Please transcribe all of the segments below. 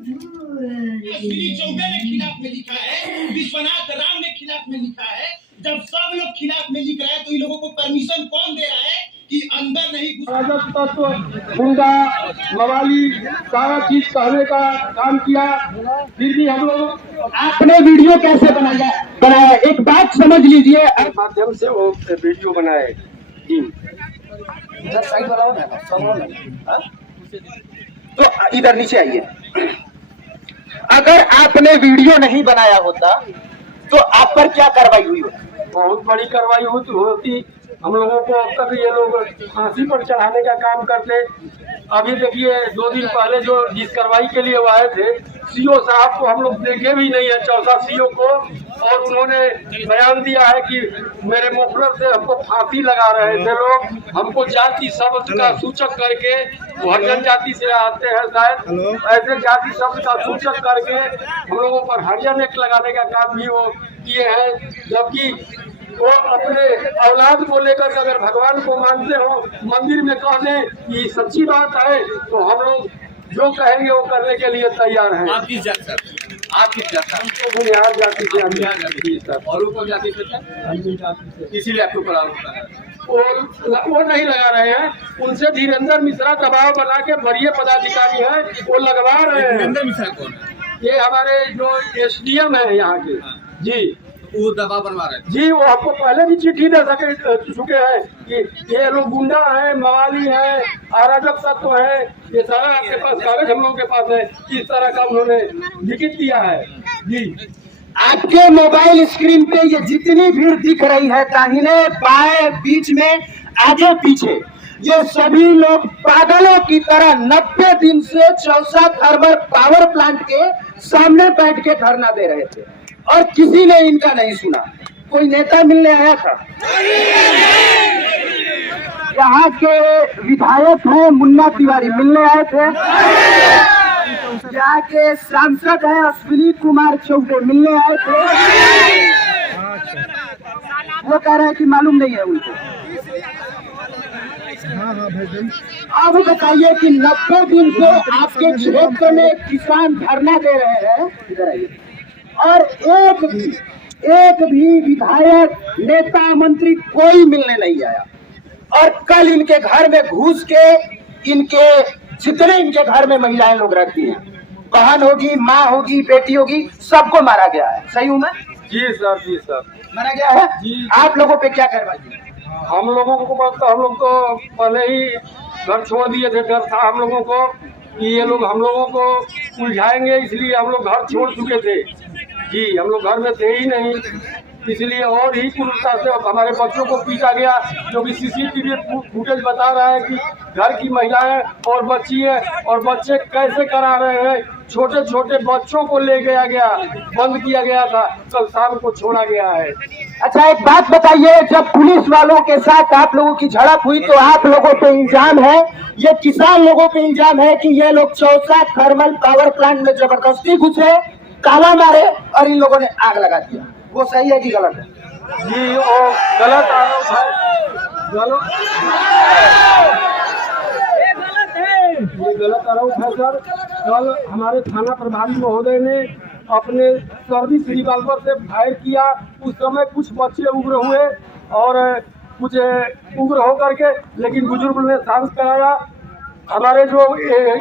अश्विनी चौबे ने खिलाफ में लिखा है, विश्वनाथ राम ने खिलाफ में लिखा है। जब सब लोग खिलाफ में लिख रहे हैं तो इन लोगों को परमिशन कौन दे रहा है कि अंदर नहीं राजद तत्व गुंडा मवाली सारा चीज कहने का काम किया, फिर भी हम लोग आपने वीडियो कैसे बनाया एक बात समझ लीजिए। माध्यम से वो वीडियो बनाए। तो इधर नीचे आइए। अगर आपने वीडियो नहीं बनाया होता तो आप पर क्या कार्रवाई हुई होती? बहुत बड़ी कार्रवाई होती। हम लोगों को अब तक ये लोग फांसी पर चढ़ाने का काम करते। अभी देखिए 2 दिन पहले जो जिस कार्रवाई के लिए वो आए थे, सीओ साहब को हम लोग देखे भी नहीं है, चौथा सीओ को, और उन्होंने बयान दिया है कि मेरे मुखर से हमको फांसी लगा रहे थे लोग। हमको जाति शब्द का सूचक करके, हरिजन जाति से आते हैं शायद, ऐसे जाति शब्द का सूचक करके हम लोगों पर हरिजन एक्ट लगाने का काम भी वो किए हैं। जबकि वो अपने औलाद को लेकर अगर भगवान को मानते हो, मंदिर में कह दें कि सच्ची बात है, तो हम लोग जो कहेंगे वो करने के लिए तैयार हैं। आप किस जाति सर? आप किस जाति? हमको बुनियाद जाति से और ऊपर जाति से इसीलिए आपको पर आरोप लगा है। वो नहीं लगा रहे हैं, उनसे धीरेन्द्र मिश्रा दबाव बना के वरीय पदाधिकारी हैं, वो लगवा रहे हैं। धीरेन्द्र मिश्रा कौन है? ये हमारे जो SDM है यहाँ के जी, वो दबाव बनवा रहे हैं जी। वो आपको पहले भी चिट्ठी दे चुके हैं कि ये लोग गुंडा है, मवाली है, अराजक तत्व है, ये सारा आपके पास कागज हम लोगों के पास है। इस तरह का उन्होंने लिखित दिया है जी। आपके मोबाइल स्क्रीन पे ये जितनी भीड़ दिख रही है, दाहिने बाएं बीच में आगे पीछे, ये सभी लोग पागलों की तरह 90 दिन से चौसा थर्मल पावर प्लांट के सामने बैठ के धरना दे रहे थे और किसी ने इनका नहीं सुना। कोई नेता मिलने आया था? यहाँ के विधायक हैं मुन्ना तिवारी, मिलने आए थे। यहाँ के सांसद हैं अश्विनी कुमार चौबे, मिलने आए थे। वो कह रहे हैं कि मालूम नहीं है उनको। अब बताइए कि 90 दिन से आपके क्षेत्र में किसान धरना दे रहे हैं और एक भी विधायक, नेता, मंत्री कोई मिलने नहीं आया। और कल इनके घर में घुस के इनके जितने इनके घर में महिलाएं लोग रहती हैं, बहन होगी, माँ होगी, बेटी होगी, सबको मारा गया है। सही हूँ मैं? जी सर, जी सर, मारा गया है जी। आप लोगों पे क्या कार्रवाई? हम लोगों को हम लोग तो पहले ही घर छोड़ दिए थे। डर था हम लोगों को कि ये लोग हम लोगों को उलझाएंगे, इसलिए हम लोग घर छोड़ चुके थे जी। हम लोग घर में थे ही नहीं, इसलिए और ही क्रूरता से हमारे बच्चों को पीटा गया, जो कि CCTV फुटेज बता रहा है कि घर की महिलाएं और बच्ची है और बच्चे कैसे करा रहे हैं। छोटे छोटे बच्चों को ले गया बंद किया गया था, कल शाम को छोड़ा गया है। अच्छा एक बात बताइए, जब पुलिस वालों के साथ आप लोगों की झड़प हुई तो आप लोगों पे इल्जाम है, ये किसान लोगों पे इल्जाम है कि ये लोग चौसा थर्मल पावर प्लांट में जबरदस्ती घुसे, ताला मारे और इन लोगों ने आग लगा दिया। वो सही है कि गलत है? जी वो गलत आरोप है, ये गलत आरोप है सर। कल हमारे थाना प्रभारी महोदय ने अपने सर्विस रिवॉल्वर से फायर किया। उस समय कुछ बच्चे उग्र हुए और कुछ उग्र होकर के, लेकिन बुजुर्ग ने शांत कराया। हमारे जो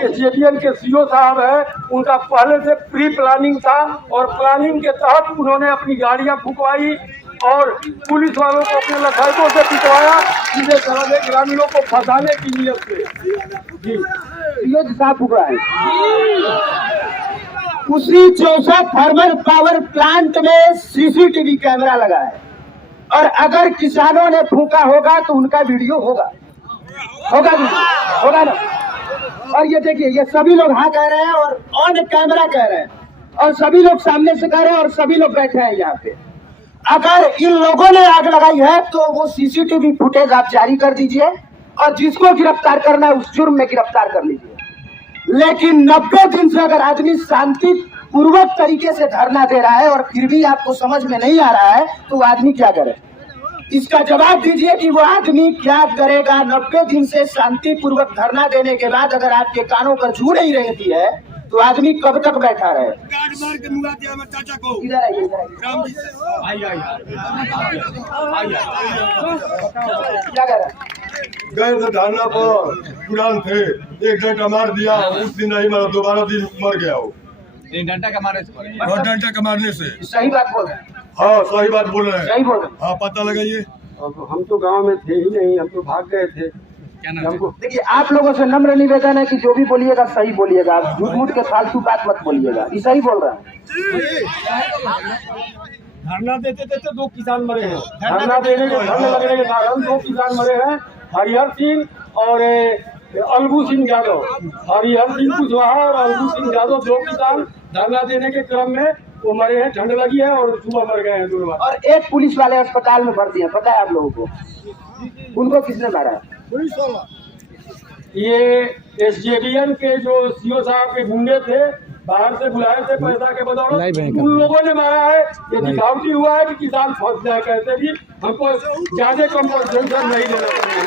SDM के CO साहब है, उनका पहले से प्री प्लानिंग था और प्लानिंग के तहत उन्होंने अपनी गाड़ियां फुकवाई और पुलिस वालों को अपने लड़कों से पिटवाया, सीधे तरह ग्रामीणों को फंसाने की नीयत से जी। ये साफ हुआ है। उसी चौसा थर्मल पावर प्लांट में CCTV कैमरा लगा है और अगर किसानों ने फूंका होगा तो उनका वीडियो होगा ना। और ये देखिए, ये सभी लोग हाँ कह रहे हैं और ऑन कैमरा कह रहे हैं और सभी लोग सामने से कह रहे हैं और सभी लोग बैठे हैं यहाँ पे। अगर इन लोगों ने आग लगाई है तो वो CCTV फुटेज आप जारी कर दीजिए और जिसको गिरफ्तार करना है उस जुर्म में गिरफ्तार कर लीजिए। लेकिन 90 दिन से अगर आदमी शांति पूर्वक तरीके से धरना दे रहा है और फिर भी आपको समझ में नहीं आ रहा है तो वो आदमी क्या करे? इसका जवाब दीजिए कि वो आदमी क्या करेगा। 90 दिन से शांतिपूर्वक धरना देने के बाद अगर आपके कानों पर जू नहीं रहती है तो आदमी कब तक बैठा रहे? गाड़ी मार के मुंगा दिया मैं चाचा को। इधर आइए, इधर आइए। राम जी से। क्या कह रहे हैं? गए थे धरना पर, पुरान थे, एक डंडा मार दिया, उस दिन नहीं मरा, दोबारा दिन मर गया वो। डंडा का मारे से और डंडा का मारने से। सही बात बोल रहे हैं, हाँ सही बात बोल रहे हैं। सही बोल रहे हैं। हाँ पता लगाइए। अब हम तो गांव में थे ही नहीं, हम तो भाग गए थे। हमको देखिए, आप लोगों से नम्र निवेदन है कि जो भी बोलिएगा सही बोलिएगा, आप झूठ मूठ के फालतू बात मत बोलिएगा। ये सही बोल रहा है। धरना देते देते 2 किसान मरे हैं। धरना देने के धरने लगने के कारण 2 किसान मरे हैं, हरिहर सिंह और अलगू सिंह यादव। हरिहर सिंह कुशवाहा और अलगू सिंह यादव 2 किसान धरना देने के क्रम में वो मरे हैं, ठंड लगी है और सुबह मर गए हैं दोनों। और एक पुलिस वाले अस्पताल में भर्ती है, पता है आप लोगों को? उनको किसने मारा है? ये एसजेडीएन के जो सीओ साहब के गुंडे थे, बाहर से बुलाए थे पैसा के बदौलत, उन लोगों ने मारा है। ये दिखावटी हुआ है कि किसान फंस जाए, कहते भी हमको ज्यादा कम्पनसेशन नहीं देना चाहिए।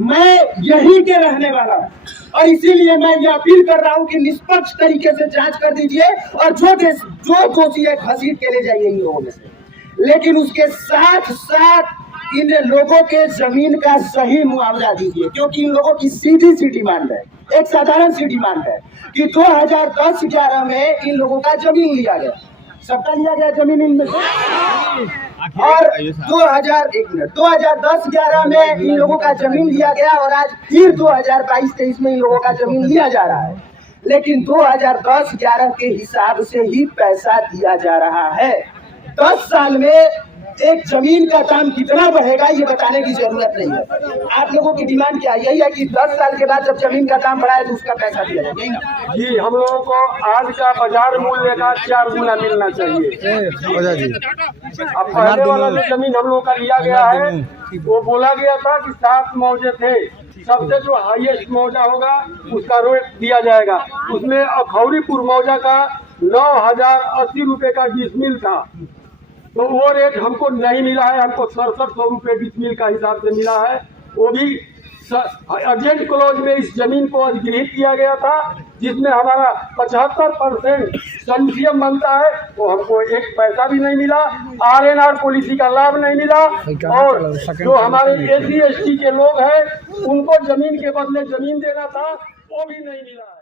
मैं यही के रहने वाला हूँ और इसीलिए मैं ये अपील कर रहा हूँ कि निष्पक्ष तरीके से जांच कर दीजिए और जो दोषी है घसीट के ले जाइए इन लोगों में से। लेकिन उसके साथ साथ इन लोगों के जमीन का सही मुआवजा दीजिए, क्योंकि इन लोगों की सीधी सी डिमांड है, एक साधारण सी डिमांड है कि 2010-11 में इन लोगों का जमीन लिया गया, सबका लिया गया जमीन इनमें से। और 2010-11 में इन लोगों का जमीन लिया गया और आज फिर 2022-23 में इन लोगों का जमीन लिया जा रहा है। लेकिन 2010-11 के हिसाब से ही पैसा दिया जा रहा है। 10 साल में एक जमीन का दाम कितना बढ़ेगा ये बताने की जरूरत नहीं है। आप लोगों की डिमांड क्या यही है कि 10 साल के बाद जब जमीन का दाम बढ़ाए तो उसका पैसा दिया जाए? जी, हम लोगों को आज का बाजार मूल्य का 4 गुना मिलना चाहिए। अब पहले वाला जो जमीन हम लोगों का लिया गया है, वो बोला गया था कि 7 मौजे थे, सबसे जो हाईएस्ट मौजा होगा उसका रेट दिया जाएगा। उसमें अखौरीपुर मौजा का 9,080 रुपए का डिसमिल था, तो वो रेट हमको नहीं मिला है। हमको 6700 रुपये डिसमिल का हिसाब से मिला है। वो भी अर्जेंट क्लोज में इस जमीन को अधिग्रहित किया गया था, जिसमें हमारा 75% संक्षेम बनता है, वो हमको एक पैसा भी नहीं मिला। RNR पॉलिसी का लाभ नहीं मिला और जो हमारे SC ST के लोग हैं उनको जमीन के बदले जमीन देना था, वो भी नहीं मिला है।